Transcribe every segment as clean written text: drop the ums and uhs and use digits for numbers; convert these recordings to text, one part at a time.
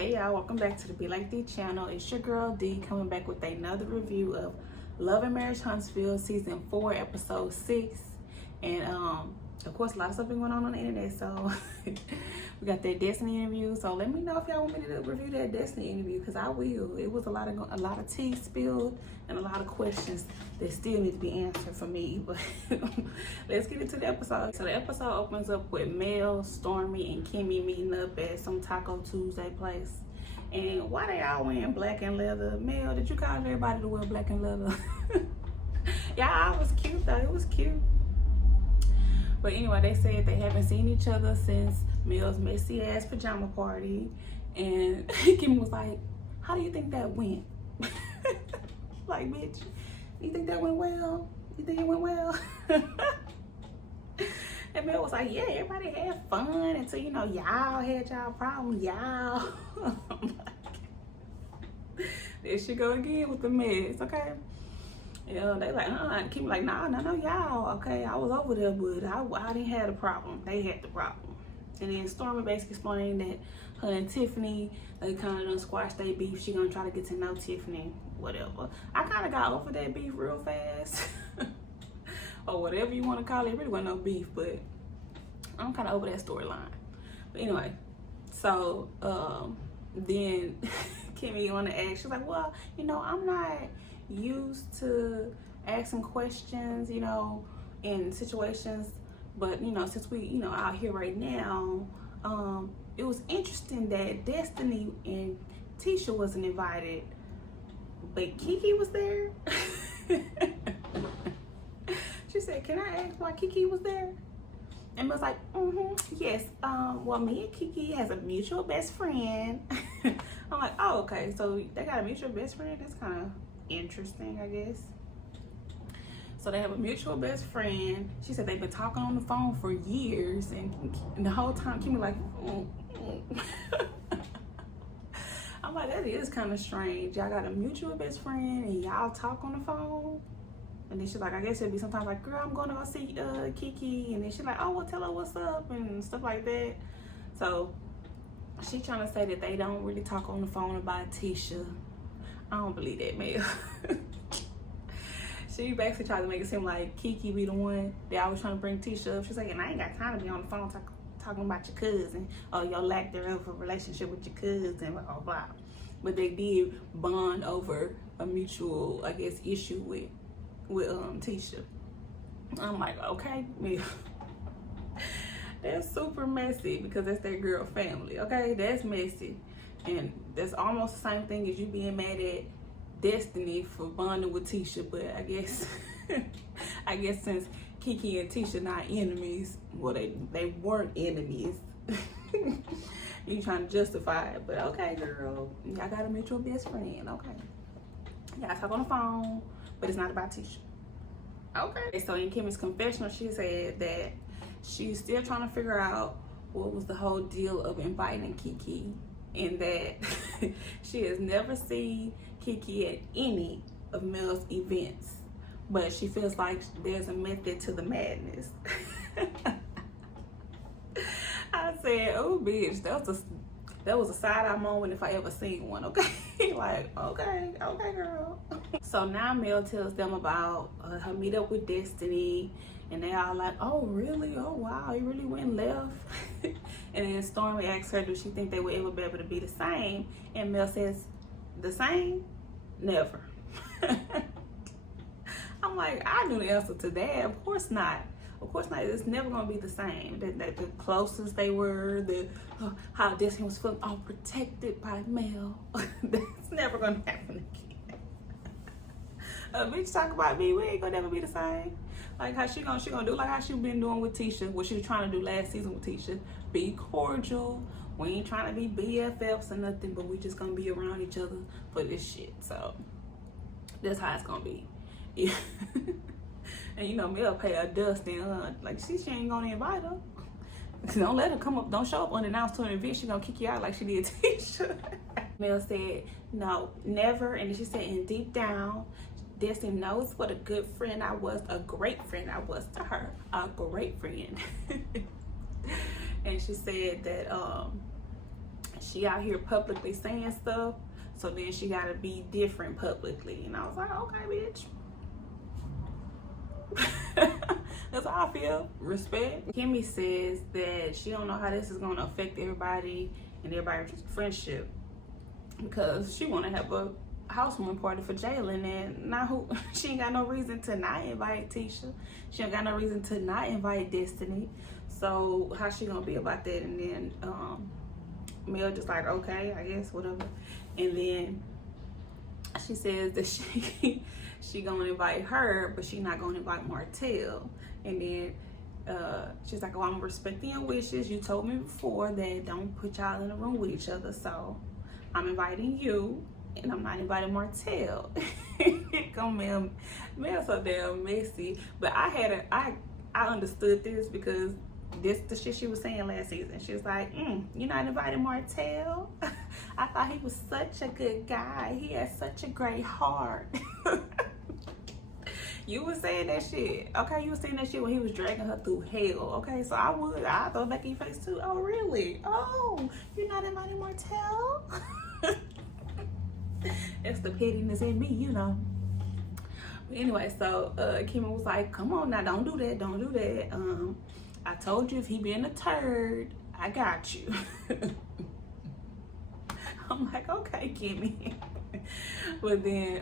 Hey y'all, welcome back to the Be Like Dee channel. It's your girl D coming back with another review of Love and Marriage Huntsville season 4 episode 6. And of course a lot of stuff been going on the internet, so we got that Destiny interview. So let me know if y'all want me to review that Destiny interview, because I will. It was a lot of tea spilled and a lot of questions that still need to be answered for me. But let's get into the episode. So the episode opens up with Mel, Stormy, and Kimmy meeting up at some Taco Tuesday place. And why they all wearing black and leather? Mel, did you call everybody to wear black and leather? Yeah, it was cute though. It was cute. But anyway, they said they haven't seen each other since Mel's messy ass pajama party. And Kim was like, how do you think that went? Like, bitch, you think that went well? You think it went well? And Mel was like, yeah, everybody had fun until, you know, y'all had y'all problems, y'all. There she go again with the mess, okay? Yeah, they like, Kim like, no, y'all, okay, I was over there, but I didn't have the problem. They had the problem. And then Stormy basically explained that her and Tiffany, they kind of done squashed their beef. She gonna try to get to know Tiffany, whatever. I kind of got over that beef real fast. Or whatever you want to call it. It really wasn't no beef, but I'm kind of over that storyline. But anyway, so then Kimmy wanna ask, she's like, well, you know, I'm not used to asking questions, you know, in situations, but you know, since we, you know, out here right now, it was interesting that Destiny and Tisha wasn't invited, but Kiki was there. She said, can I ask why Kiki was there? And was like, yes, well, me and Kiki has a mutual best friend. I'm like, oh, okay, so they got a mutual best friend? That's kind of interesting, I guess. So they have a mutual best friend. She said they've been talking on the phone for years, and the whole time Kimmy like, I'm like, that is kind of strange. Y'all got a mutual best friend and y'all talk on the phone? And then she's like, I guess it'd be sometimes like, girl, I'm gonna go see Kiki. And then she's like, oh, well, tell her what's up and stuff like that. So she trying to say that they don't really talk on the phone about Tisha. I don't believe that, Mel. She basically tried to make it seem like Kiki be the one that always trying to bring Tisha up. She's like, and I ain't got time to be on the phone talking about your cousin or your lack thereof of a relationship with your cousin, blah, blah, blah. But they did bond over a mutual, I guess, issue with Tisha. I'm like, okay, Mel. That's super messy because that's their girl family, okay? That's messy. And that's almost the same thing as you being mad at Destiny for bonding with Tisha, but I guess since Kiki and Tisha not enemies, well, they weren't enemies. You trying to justify it, but okay, girl, y'all got a mutual best friend, okay? Y'all talk on the phone, but it's not about Tisha. Okay. So in Kiki'S confessional, she said that she's still trying to figure out what was the whole deal of inviting Kiki, and that she has never seen Kiki at any of Mel's events, but she feels like there's a method to the madness. I said, oh bitch, that was a side-eye moment if I ever seen one, okay? Like, okay, girl. So now Mel tells them about her meetup with Destiny, and they all like, oh really? Oh wow, he really went left. And then Stormy asks her, does she think they will ever be able to be the same? And Mel says, the same? Never. I'm like, I knew the answer to that. Of course not. Of course not. It's never gonna be the same. The closest they were, how Destiny was feeling all protected by Mel. That's never gonna happen again. Bitch, talk about me. We ain't gonna never be the same. Like how she gonna do like how she been doing with Tisha, what she was trying to do last season with Tisha. Be cordial. We ain't trying to be BFFs or nothing, but we just gonna be around each other for this shit. So that's how it's gonna be. Yeah. And you know, Mel pay her dust and like she ain't gonna invite her. Don't let her come up, don't show up unannounced to an event. She gonna kick you out like she did Tisha. Mel said, no, never. And then she said, and deep down, Destiny knows what a good friend I was, a great friend I was to her, a great friend. And she said that she out here publicly saying stuff, so then she gotta be different publicly. And I was like, okay, bitch. That's how I feel. Respect. Kimmy says that she don't know how this is gonna affect everybody and everybody's friendship, because she wanna have a housewarming party for Jalen, and now who she ain't got no reason to not invite Tisha. She ain't got no reason to not invite Destiny. So how she gonna be about that? And then Mel just like, okay, I guess, whatever. And then she says that she gonna invite her, but she not gonna invite Martell. And then she's like, oh, I'm respecting your wishes. You told me before that don't put y'all in a room with each other, so I'm inviting you, and I'm not inviting Martell. Come Mel so damn messy. But I understood this, because this the shit she was saying last season. She was like, you're not inviting Martell? I thought he was such a good guy. He has such a great heart. You was saying that shit. Okay, you was saying that shit when he was dragging her through hell. Okay, so I throw back in your face too. Oh, really? Oh, you're not inviting Martell? It's the pettiness in me, you know. But anyway, so Kimmy was like, come on now, don't do that. I told you if he being a turd, I got you. I'm like, okay, Kimmy. But then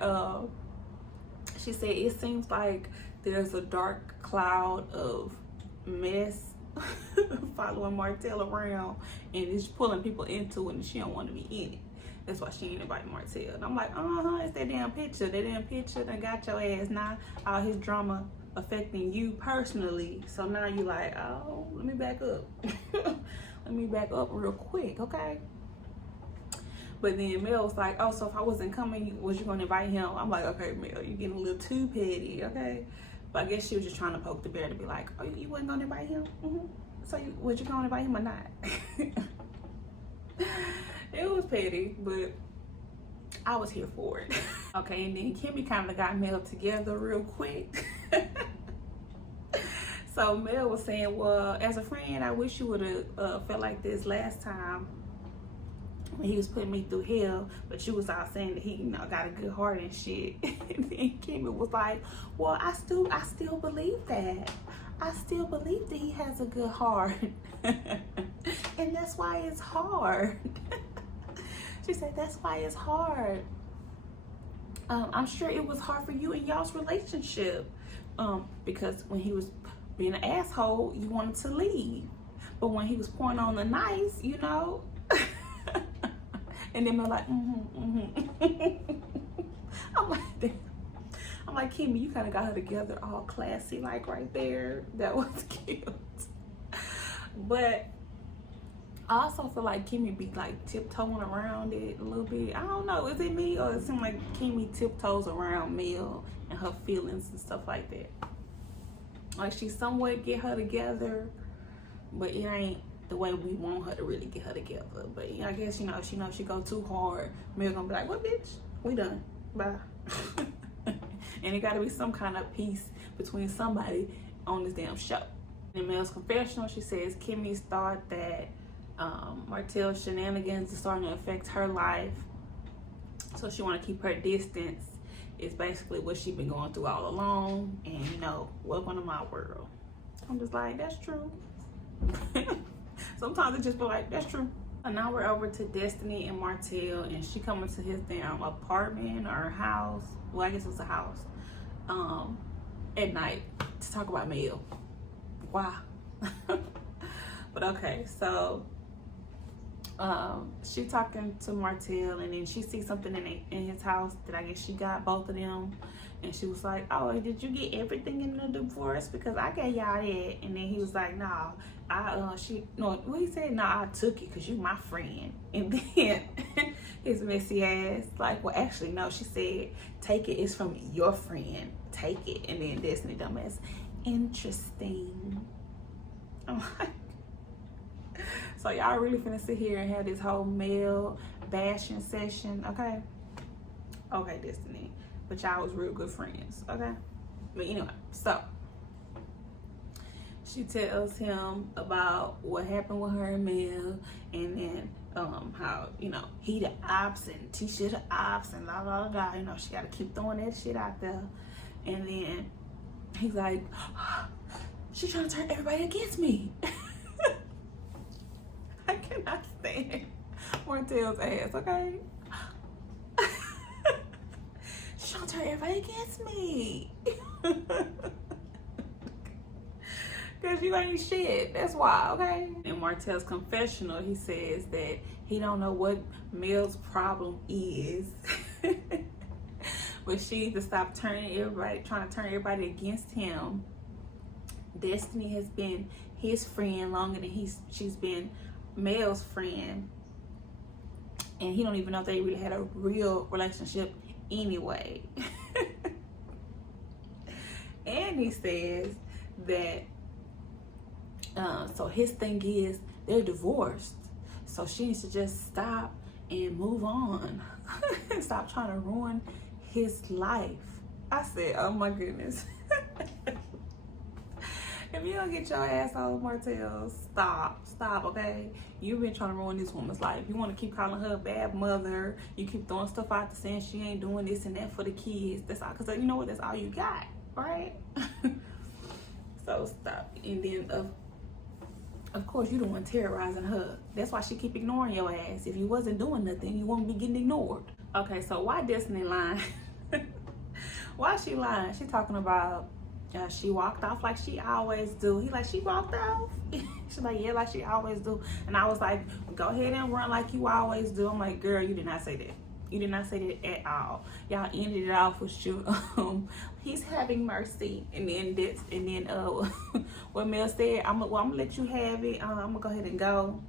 she said it seems like there's a dark cloud of mess following Martell around, and it's pulling people into it, and she don't want to be in it. That's why she ain't inviting Martell. And I'm like, it's that damn picture. That damn picture that got your ass. Now all his drama affecting you personally. So now you like, oh, let me back up. Let me back up real quick, okay? But then Mel was like, oh, so if I wasn't coming, was you gonna invite him? I'm like, okay, Mel, you're getting a little too petty, okay? But I guess she was just trying to poke the bear to be like, oh, you wasn't gonna invite him? So was you gonna invite him or not? It was petty, but I was here for it. Okay, and then Kimmy kind of got Mel together real quick. So Mel was saying, well, as a friend, I wish you would have felt like this last time when he was putting me through hell, but you was all saying that he, got a good heart and shit. And then Kimmy was like, well, I still believe that. I still believe that he has a good heart. And that's why it's hard. She said, that's why it's hard. I'm sure it was hard for you in y'all's relationship. Because when he was being an asshole, you wanted to leave. But when he was pouring on the nice, and then they're like, I'm like, Kimmy, you kind of got her together all classy, like right there. That was cute. But I also feel like Kimmy be like tiptoeing around it a little bit. I don't know, is it me, or it seems like Kimmy tiptoes around Mel and her feelings and stuff like that? Like she somewhat get her together, but it ain't the way we want her to really get her together. But I guess if she go too hard, Mel gonna be like, what, bitch? We done. Bye. And it gotta be some kind of peace between somebody on this damn show. In Mel's confessional, she says Kimmy's thought that Martell's shenanigans is starting to affect her life, so she want to keep her distance. Is basically what she's been going through all along, and welcome to my world. I'm just like, that's true. Sometimes it just be like, that's true. And now we're over to Destiny and Martell, and she coming to his damn apartment or house. Well, I guess it was a house. At night to talk about Mel. Why? But okay, so she talking to Martell, and then she sees something in his house that I guess she got both of them, and she was like, oh, did you get everything in the divorce? Because I gave y'all that. And then he was like, nah, what he said, nah, I took it because you my friend. And then his messy ass like, well, actually no, she said take it, it's from your friend, take it. And then Destiny dumbass, interesting. I'm like, so y'all really finna sit here and have this whole male bashing session, okay? Okay, Destiny, but y'all was real good friends, okay? But anyway, so she tells him about what happened with her and Mel, and then how, you know, he the ops and Tisha the ops and blah blah blah. You know, she gotta keep throwing that shit out there. And then he's like, she's trying to turn everybody against me. I cannot stand Martell's ass, okay? She's trying to turn everybody against me. Cause you ain't shit, that's why, okay? In Martell's confessional, he says that he don't know what Mel's problem is. But she needs to stop trying to turn everybody against him. Destiny has been his friend longer than she's been Mel's friend. And he don't even know if they really had a real relationship anyway. And he says that so his thing is they're divorced, so she needs to just stop and move on. Stop trying to ruin his life. I said, oh my goodness. If you don't get your ass off Martell, stop, okay? You've been trying to ruin this woman's life. You want to keep calling her a bad mother. You keep throwing stuff out there saying she ain't doing this and that for the kids. That's all, because you know what? That's all you got, right? So stop. And then of course, you the one terrorizing her. That's why she keep ignoring your ass. If you wasn't doing nothing, you wouldn't be getting ignored. Okay, so why Destiny lying? Why she lying? She talking about she walked off like she always do. He like, she walked off? She's like, yeah, like she always do. And I was like, go ahead and run like you always do. I'm like, girl, you did not say that. You did not say that at all. Y'all ended it off with you. He's having mercy. And then this, and then what Mel said, I'm gonna let you have it. I'm gonna go ahead and go.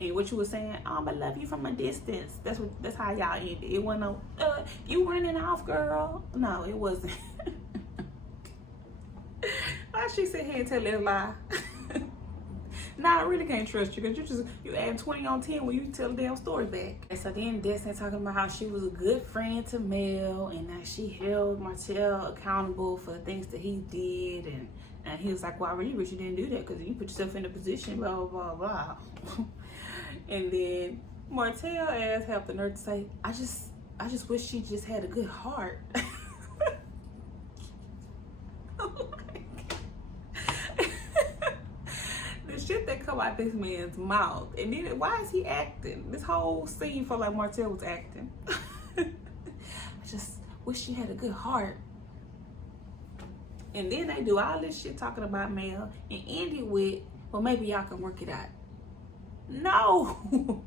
And what you were saying, I love you from a distance. That's how y'all ended. It wasn't no you running off, girl. No, it wasn't. Why she sit here and tell that lie? Nah, I really can't trust you, because you add 20 on 10 when you tell the damn story back. And so then Destiny talking about how she was a good friend to Mel and that she held Martell accountable for the things that he did, and he was like, well, I really wish you didn't do that because you put yourself in a position, blah blah blah. And then Martell ass have the nerve to say, I just wish she just had a good heart. Shit that come out this man's mouth. And then why is he acting? This whole scene felt like Martell was acting. I just wish she had a good heart. And then they do all this shit talking about Mel and end it with, well, maybe y'all can work it out. No.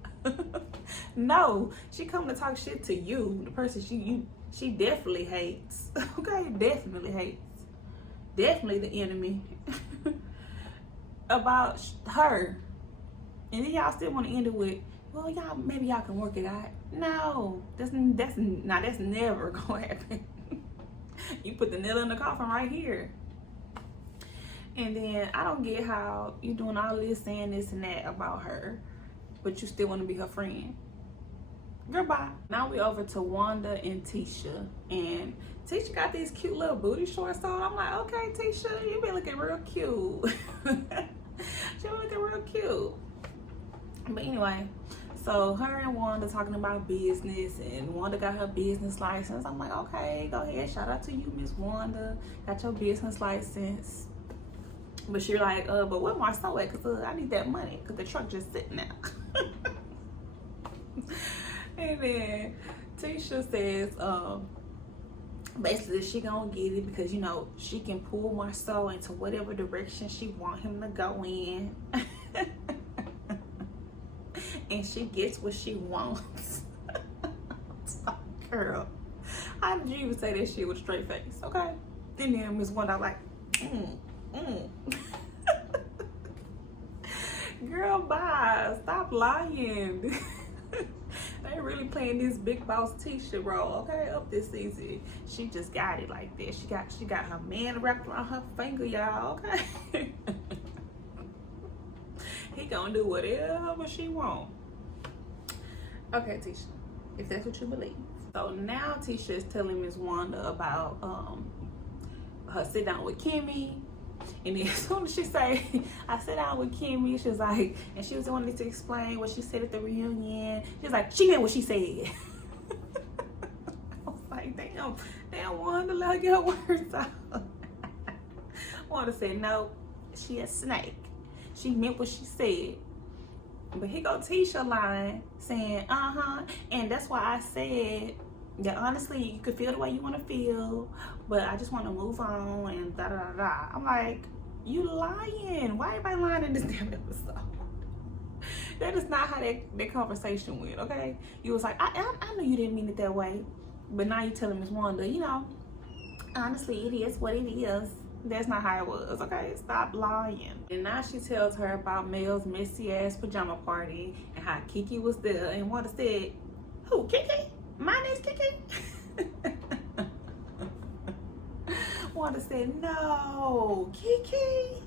No. She come to talk shit to you, the person she definitely hates. Okay, definitely hates. Definitely the enemy. About her. And then y'all still want to end it with, well, y'all, maybe y'all can work it out. No, that's never gonna happen. You put the nail in the coffin right here. And then I don't get how you doing all this, saying this and that about her, but you still want to be her friend. Goodbye. Now we over to Wanda and Tisha, and Tisha got these cute little booty shorts on. I'm like, okay, Tisha, you been looking real cute. She been looking real cute. But anyway, so her and Wanda talking about business, and Wanda got her business license. I'm like, okay, go ahead. Shout out to you, Miss Wanda. Got your business license. But she's like, but where Marcel at? Because I need that money, because the truck just sitting there. And then Tisha says, basically she gonna get it because, you know, she can pull Marcel into whatever direction she want him to go in. And she gets what she wants. Girl, how did you even say that shit with a straight face? Okay. And then Miss Wanda like, Girl, bye. Stop lying. They really playing this big boss Tisha role, okay? Up this season, she just got it like that. She got her man wrapped around her finger, y'all. Okay, he gonna do whatever she want. Okay, Tisha, if that's what you believe. So now Tisha is telling Miss Wanda about her sit down with Kimmy, And then as soon as she say, I sat down with Kimmy, she was like, and she was wanting to explain what she said at the reunion. She was like, she meant what she said. I was like, damn, Wanda, let her get her words out. Wanda said, no, she a snake. She meant what she said. But here go Tisha line saying, and that's why I said that honestly, you could feel the way you want to feel, but I just want to move on and da da da da. I'm like, you lying. Why everybody lying in this damn episode? That is not how that conversation went, okay? You was like, I know you didn't mean it that way, but now you telling Miss Wanda, you know, honestly, it is what it is. That's not how it was, okay? Stop lying. And now she tells her about Mel's messy ass pajama party and how Kiki was there. And Wanda said, who, Kiki? My name's Kiki? Wanda said, no, Kiki.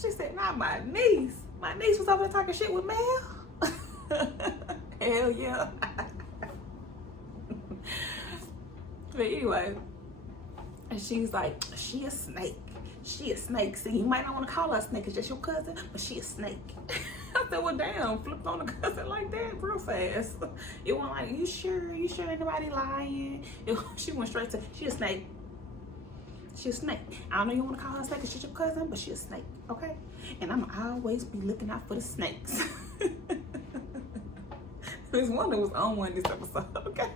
She said, not my niece. My niece was over there talking shit with Mel. Hell yeah. But anyway, and she's like, she a snake. She a snake. See, you might not want to call her a snake, it's just your cousin, but she a snake. I said, well, damn, flipped on the cousin like that real fast. It went like, you sure? You sure ain't nobody lying? She went straight to, she a snake. She a snake. I know you want to call her a snake, it's just your cousin, but she a snake, okay? And I'm always be looking out for the snakes. Miss Wanda was on one this episode, okay?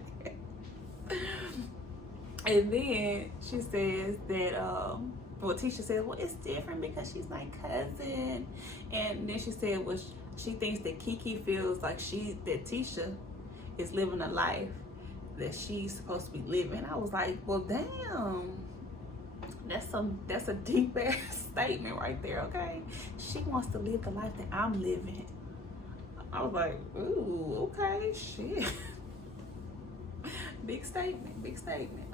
And then she says that, well, Tisha said, well, it's different because she's my cousin. And then she said, well, she thinks that Kiki feels like that Tisha is living a life that she's supposed to be living. I was like, well, damn, that's a deep ass statement right there, okay? She wants to live the life that I'm living. I was like, ooh, okay, shit. Big statement,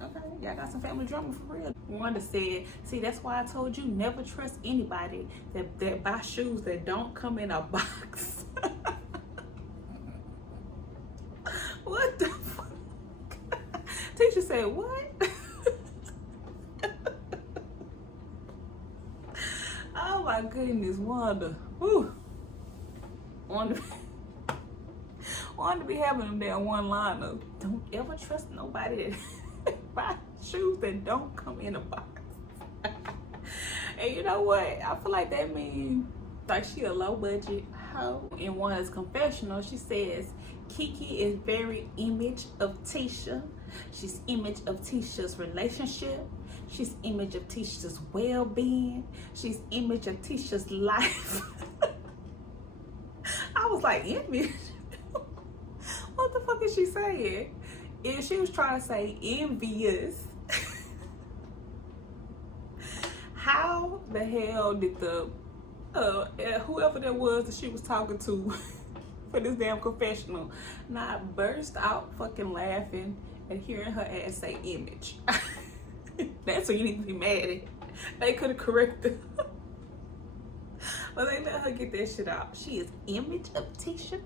okay? Y'all got some family drama for real. Wanda said, see, that's why I told you never trust anybody that buy shoes that don't come in a box. What the fuck? Tisha said, what? Oh my goodness, Wanda. Whew. Wanda be having them damn one-liners. Don't ever trust nobody that buy shoes that don't come in a box. And you know what? I feel like that means like she a low-budget hoe. In Wanda's confessional, she says Kiki is very image of Tisha. She's image of Tisha's relationship. She's image of Tisha's well-being. She's image of Tisha's life. I was like, image? What the fuck is she saying? If she was trying to say envious, how the hell did the whoever that was that she was talking to for this damn confessional not burst out fucking laughing and hearing her ass say image? That's what you need to be mad at. They could have corrected her. But they let her get that shit out. She is image of Tisha.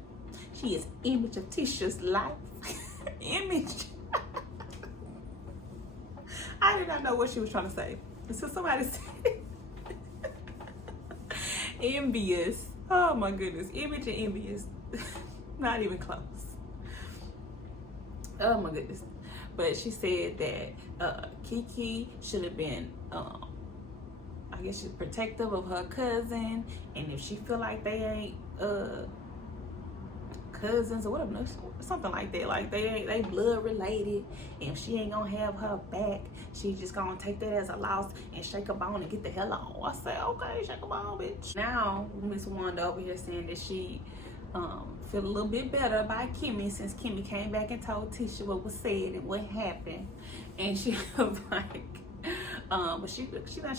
She is image of Tisha's life. Image. I did not know what she was trying to say. So somebody said envious. Oh my goodness. Image and envious. Not even close. Oh my goodness. But she said that Kiki should have been I guess she's protective of her cousin, and if she feel like they ain't cousins or whatever, something like that, like they blood related, and if she ain't gonna have her back, she just gonna take that as a loss and shake a bone and get the hell on. I said, okay, shake a bone, bitch. Now Miss Wanda over here saying that she feel a little bit better about Kimmy since Kimmy came back and told Tisha what was said and what happened, and she was like, but she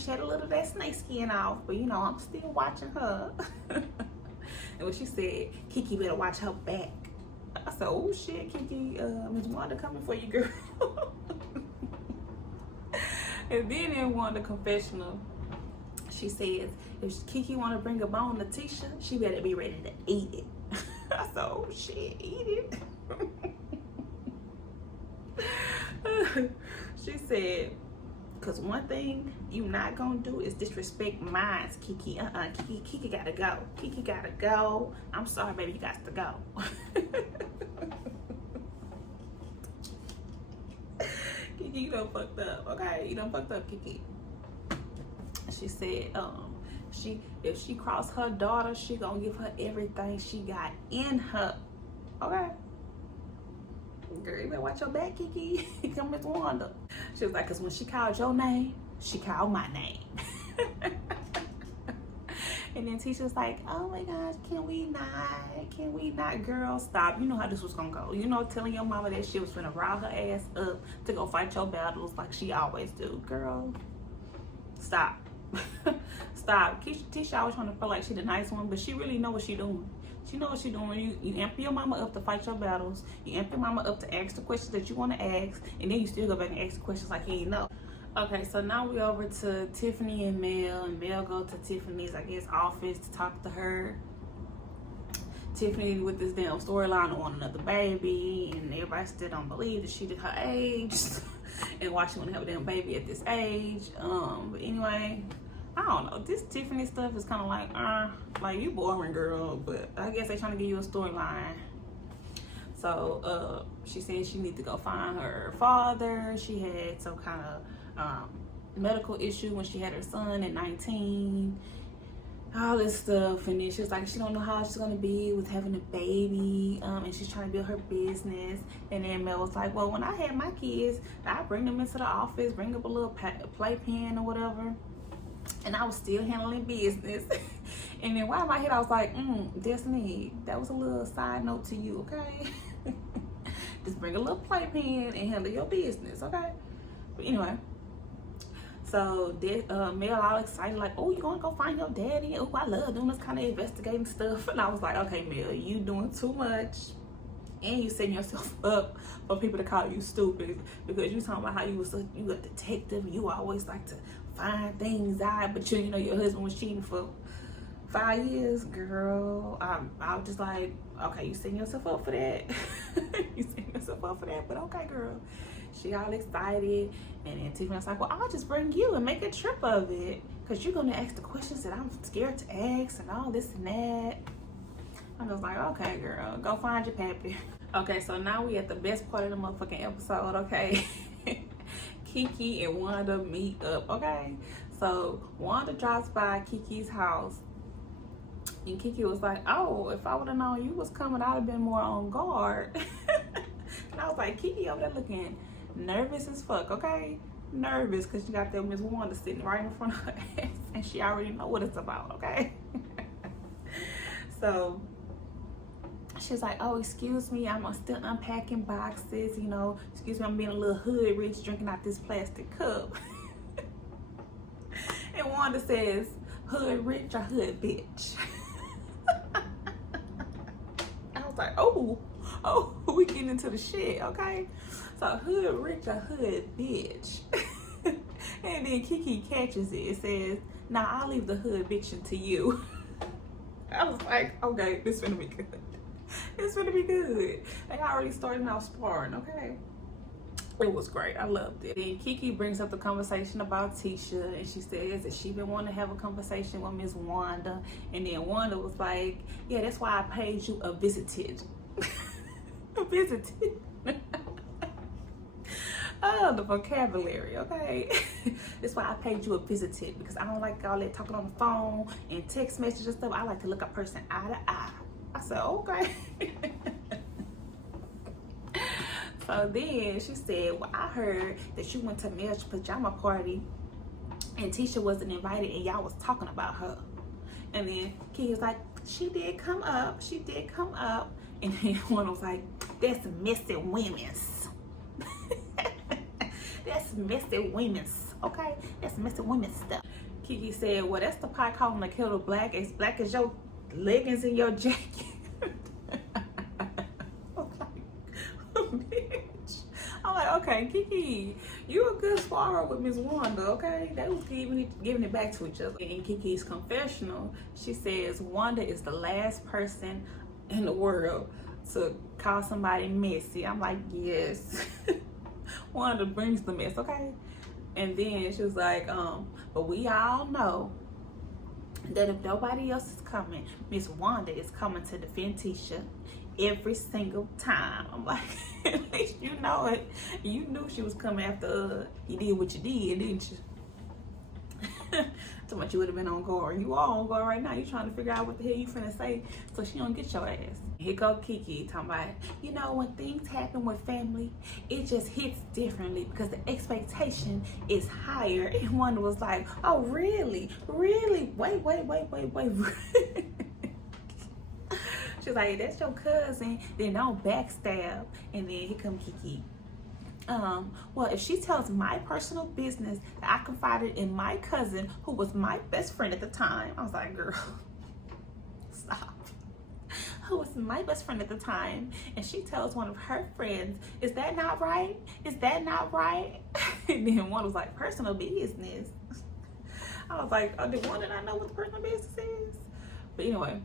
had a little of that snake skin off, but you know, I'm still watching her. And when she said, Kiki better watch her back, I said, oh shit, Kiki, Miss Wanda coming for you, girl. And then in Wanda's confessional, she says, if Kiki want to bring a bone to Tisha, she better be ready to eat it. I said, oh shit, eat it. She said, because one thing you not gonna do is disrespect mine, Kiki. Kiki gotta go. Kiki gotta go. I'm sorry, baby, you got to go. Kiki, you done fucked up, okay? You done fucked up, Kiki. She said, if she cross her daughter, she gonna give her everything she got in her, okay? Girl, you better watch your back, Kiki. Come Miss Wanda. She was like, because when she called your name, she called my name. And then Tisha was like, oh my gosh, can we not, girl, stop. You know how this was gonna go. You know, telling your mama that she was gonna rile her ass up to go fight your battles like she always do. Girl, stop. Stop. Tisha always trying to feel like she the nice one, but she really know what she doing. She know what she doing. You amp your mama up to fight your battles. You amp your mama up to ask the questions that you want to ask, and then you still go back and ask the questions like you ain't know. Okay, so now we over to Tiffany and Mel, and Mel go to Tiffany's, I guess, office to talk to her. Tiffany with this damn storyline of wanting another baby, and everybody still don't believe that she did her age and why she want to have a damn baby at this age. But anyway, I don't know. This Tiffany stuff is kind of like you boring, girl. But I guess they trying to give you a storyline. So she said she need to go find her father. She had some kind of medical issue when she had her son at 19. All this stuff, and then she was like, she don't know how she's gonna be with having a baby, and she's trying to build her business. And then Mel was like, well, when I had my kids, I bring them into the office, bring up a little playpen or whatever, and I was still handling business. And then while in my head I was like, Destiny, that was a little side note to you, okay? Just bring a little playpen and handle your business, okay? But anyway, so Mel all excited, like, oh, you gonna go find your daddy? Oh, I love doing this kind of investigating stuff. And I was like, okay, Mel, you doing too much, and you setting yourself up for people to call you stupid, because you talking about how you a detective, you always like to find things out, but you know your husband was cheating for 5 years, girl. I was just like, okay, you setting yourself up for that. You setting yourself up for that, but okay, girl. She all excited, and then Tiffany was like, well, I'll just bring you and make a trip of it, because you're gonna ask the questions that I'm scared to ask and all this and that. I was like, okay, girl, go find your pappy. Okay, so now we at the best part of the motherfucking episode, okay? Kiki and Wanda meet up, okay? So Wanda drops by Kiki's house, and Kiki was like, oh, if I would have known you was coming, I'd have been more on guard. And I was like, Kiki over there looking nervous as fuck, okay? Nervous, because she got that Miss Wanda sitting right in front of her ass, and she already know what it's about, okay? So she's like, oh, excuse me, I'm still unpacking boxes, you know, excuse me, I'm being a little hood rich, drinking out this plastic cup. And Wanda says, hood rich or hood bitch? I was like, oh, we getting into the shit, okay? So hood rich or hood bitch? And then Kiki catches it. It says, nah, I'll leave the hood bitching to you. I was like, okay, this finna be good. It's finna be good. They already starting out sparring, okay? It was great. I loved it. Then Kiki brings up the conversation about Tisha, and she says that she been wanting to have a conversation with Miss Wanda. And then Wanda was like, yeah, that's why I paid you a visited. A visited. Oh, the vocabulary, okay? That's why I paid you a visited, because I don't like all that talking on the phone and text messages and stuff. I like to look a person eye to eye. I said, okay. So then she said, well, I heard that you went to Mel's pajama party and Tisha wasn't invited and y'all was talking about her. And then Kiki was like, she did come up. And then one was like, that's messy women's. That's messy women's, okay? That's messy women's stuff. Kiki said, well, that's the pot calling the kettle black as your leggings and your jacket. Bitch. I'm like, okay, Kiki, you a good sparrer with Miss Wanda, okay? They was giving it back to each other. In Kiki's confessional, she says Wanda is the last person in the world to call somebody messy. I'm like, yes. Wanda brings the mess, okay? And then she was like, but we all know that if nobody else is coming, Miss Wanda is coming to defend Tisha every single time. I'm like, at least you know it. You knew she was coming after you did what you did, didn't you? So much you would have been on guard. You are on guard right now. You trying to figure out what the hell you finna say so she don't get your ass. Here go Kiki talking about, you know, when things happen with family, it just hits differently because the expectation is higher. And Wanda was like, oh, really? Really? Wait. She's like, that's your cousin, then don't backstab. And then here come Kiki. Well, if she tells my personal business that I confided in my cousin, who was my best friend at the time, I was like, girl, stop. Who was my best friend at the time, and she tells one of her friends, is that not right? Is that not right? And then one was like, personal business. I was like, oh, did one not know what the personal business is? But anyway,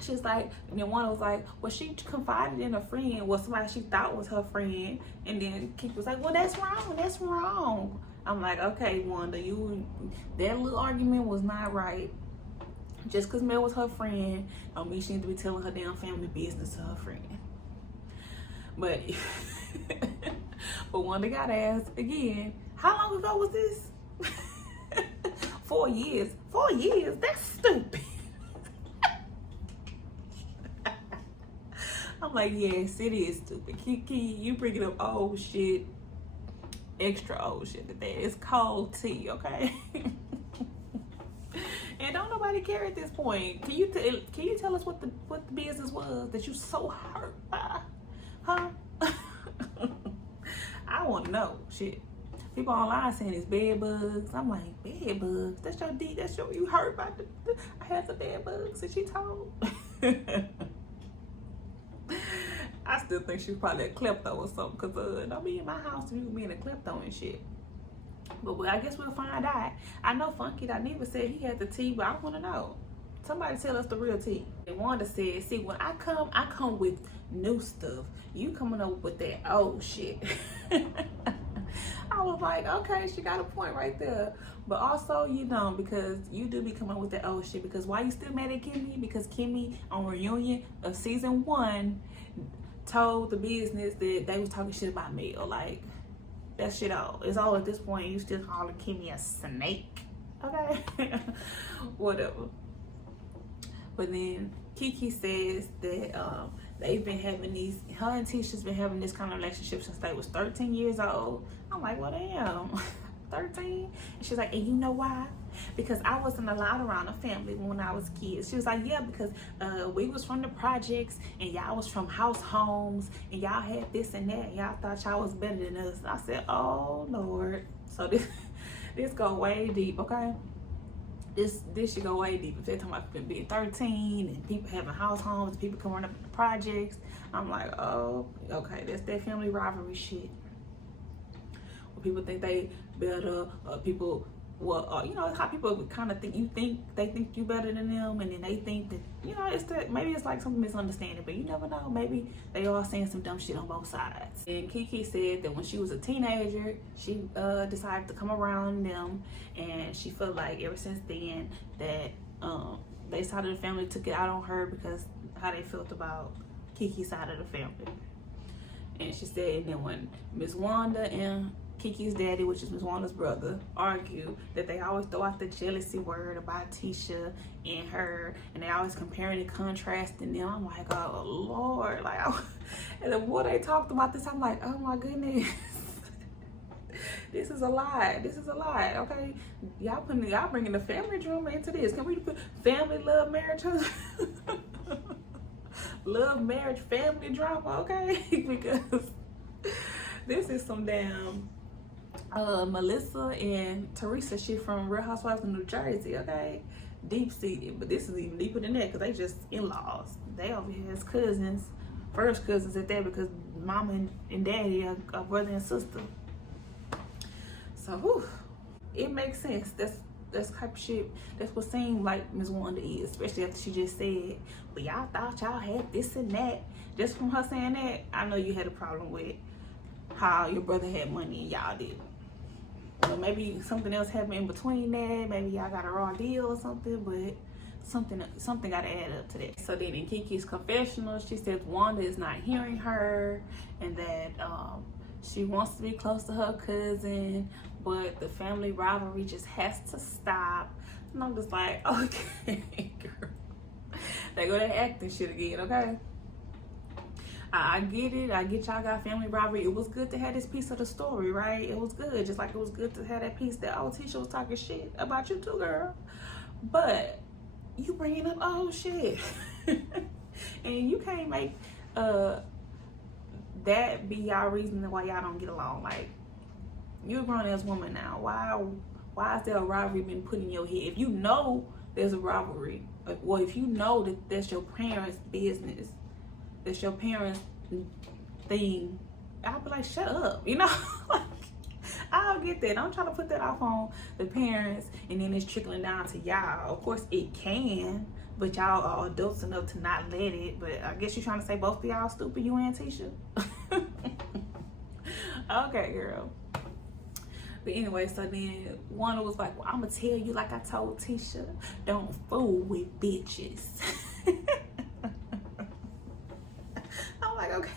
she's like, and then one was like, well, she confided in a friend, well, somebody she thought was her friend. And then Kiki was like, well, that's wrong. I'm like, okay, Wanda, that little argument was not right. Just because Mel was her friend, don't mean she need to be telling her damn family business to her friend. But Wanda got asked again, how long ago was this? 4 years. 4 years? That's stupid. I'm like, yes, it is stupid. Kiki, you bringing up old shit, extra old shit today. It's cold tea, okay? And don't nobody care at this point. Can you tell us what the business was that you so hurt by? Huh? I want to know. Shit. People online saying it's bed bugs. I'm like, bed bugs? That's your D. That's your, you hurt by I had the bed bugs that she told. I still think she was probably a klepto or something, because don't be in my house if you being a klepto and shit. But I guess we'll find out. I know Funky Dineva said he had the tea, but I want to know. Somebody tell us the real tea. And Wanda said, see, when I come with new stuff. You coming up with that old shit. I was like, okay, she got a point right there. But also, you know, because you do be coming with that old shit. Because why you still mad at Kimmy? Because Kimmy on reunion of season 1 told the business that they was talking shit about Mel. Like, that shit all. It's all at this point. You still calling Kimmy a snake. Okay? Whatever. But then Kiki says that they've been having these, her and Tisha's been having this kind of relationship since they was 13 years old. I'm like, well, damn, 13? And she's like, and you know why? Because I wasn't allowed around a family when I was kids. She was like, yeah, because we was from the projects and y'all was from house homes and y'all had this and that and y'all thought y'all was better than us. And I said, oh, Lord. So this go way deep, okay? This should go way deep. If they're talking about being 13 and people having house homes, people coming up in the projects, I'm like, oh, okay, that's that family rivalry shit. When people think they better, people, well, you know how people kind of think they think you better than them, and then they think that, you know, it's that maybe it's like some misunderstanding, but you never know. Maybe they all saying some dumb shit on both sides. And Kiki said that when she was a teenager, she decided to come around them, and she felt like ever since then that their side of the family took it out on her because how they felt about Kiki's side of the family. And she said, and then when Miss Wanda and Kiki's daddy, which is Miss Wanda's brother, argue that they always throw out the jealousy word about Tisha and her, and they always comparing and contrasting them. I'm like, oh Lord, like, and the more they talked about this, I'm like, oh my goodness, this is a lot. This is a lot. Okay, y'all bringing the family drama into this. Can we put family, love, marriage, love, marriage, family drama? Okay, because this is some damn Melissa and Teresa shit from Real Housewives of New Jersey, okay? Deep-seated, but this is even deeper than that because they just in-laws. They over here as cousins, first cousins at that, because mama and daddy are brother and sister. So, whew, it makes sense. That's type of shit. That's what seemed like Miss Wanda is, especially after she just said, but y'all thought y'all had this and that. Just from her saying that, I know you had a problem with how your brother had money and y'all didn't. So maybe something else happened in between that. Maybe y'all got a raw deal or something, but something got to add up to that. So then in Kiki's confessional, she says Wanda is not hearing her and that she wants to be close to her cousin, but the family rivalry just has to stop. And I'm just like, okay, girl. They go to acting shit again, okay? I get it. I get y'all got family rivalry. It was good to have this piece of the story, right? It was good. Just like it was good to have that piece that Tisha was talking shit about you too, girl. But you bringing up old shit. And you can't make that be y'all reason why y'all don't get along. Like, you're a grown ass woman now. Why is there a rivalry been put in your head? If you know there's a rivalry, or if you know that that's your parents' business, that's your parents' thing, I'll be like, shut up, you know? I'll get that. I'm trying to put that off on the parents and then it's trickling down to y'all. Of course it can, but y'all are adults enough to not let it. But I guess you're trying to say both of y'all stupid, you and Tisha. Okay, girl. But anyway, so then Wanda was like, well, I'm gonna tell you like I told Tisha, don't fool with bitches. I'm like, okay,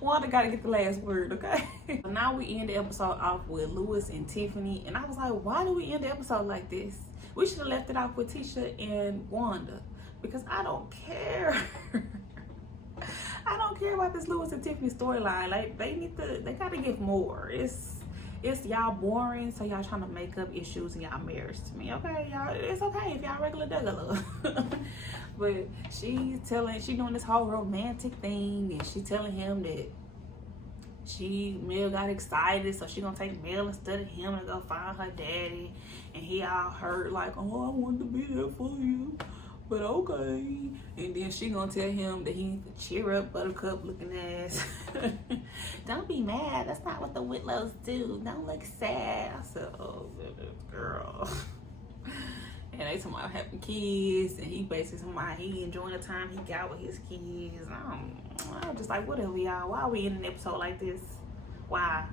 Wanda gotta get the last word, okay? Now we end the episode off with Louis and Tiffany, and I was like, why do we end the episode like this? We should have left it off with Tisha and Wanda, because I don't care. I don't care about this Louis and Tiffany storyline. Like, they gotta give more. It's y'all boring, so y'all trying to make up issues in y'all marriage to me, okay? Y'all, it's okay if y'all regular. But she doing this whole romantic thing, and she telling him that Mel got excited, so she gonna take Mel instead of him to go find her daddy, and he all hurt like, oh, I wanted to be there for you, but okay. And then she gonna tell him that he needs to cheer up, buttercup looking ass. Don't be mad, that's not what the Whitlows do, don't look sad. I said, oh girl. And they talking about having kids, and he basically talking about he enjoying the time he got with his kids. I'm just like, whatever, y'all. Why are we in an episode like this? Why?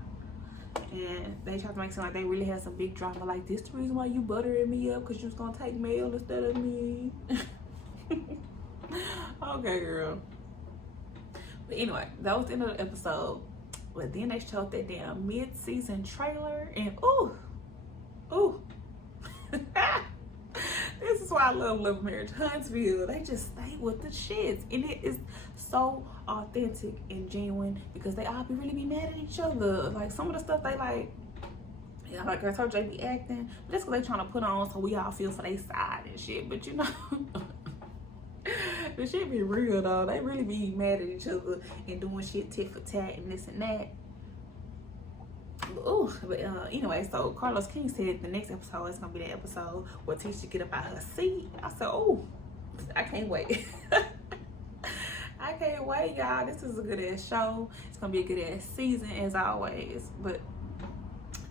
And they try to make it seem like they really had some big drama. Like, this the reason why you buttering me up, because you was gonna take Mel instead of me. Okay, girl. But anyway, that was the end of the episode. But then they showed that damn mid-season trailer, and ooh. This is why I love Marriage Huntsville. They just stay with the shits, and it is so authentic and genuine because they all really be mad at each other. Like, some of the stuff they like, you know, like I told you, they be acting, but that's what they trying to put on so we all feel for their side and shit. But you know, the shit be real though. They really be mad at each other and doing shit tit for tat and this and that. Oh, but anyway, so Carlos King said the next episode is gonna be the episode where Tisha get up out her seat. I said, oh, I can't wait. I can't wait, y'all. This is a good ass show. It's gonna be a good ass season as always. But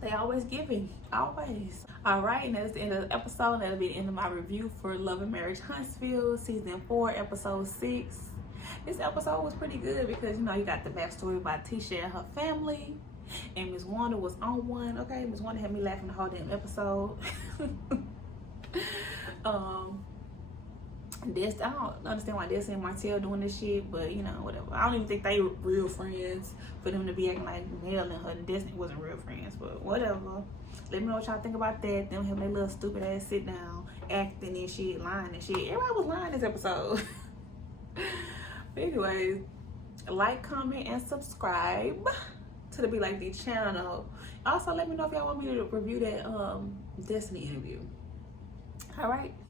they always giving, always. All right, and that's the end of the episode. That'll be the end of my review for Love and Marriage Huntsville season 4, episode 6. This episode was pretty good because, you know, you got the backstory about Tisha and her family. And Miss Wanda was on one, okay? Miss Wanda had me laughing the whole damn episode. I don't understand why Destiny and Martell doing this shit, but you know, whatever. I don't even think they were real friends for them to be acting like Mel and her and Destiny wasn't real friends, but whatever. Let me know what y'all think about that. Them having their little stupid ass sit down, acting and shit, lying and shit. Everybody was lying this episode. But anyways, like, comment, and subscribe to the belikedee channel. Also, let me know if y'all want me to review that Destiny interview. All right.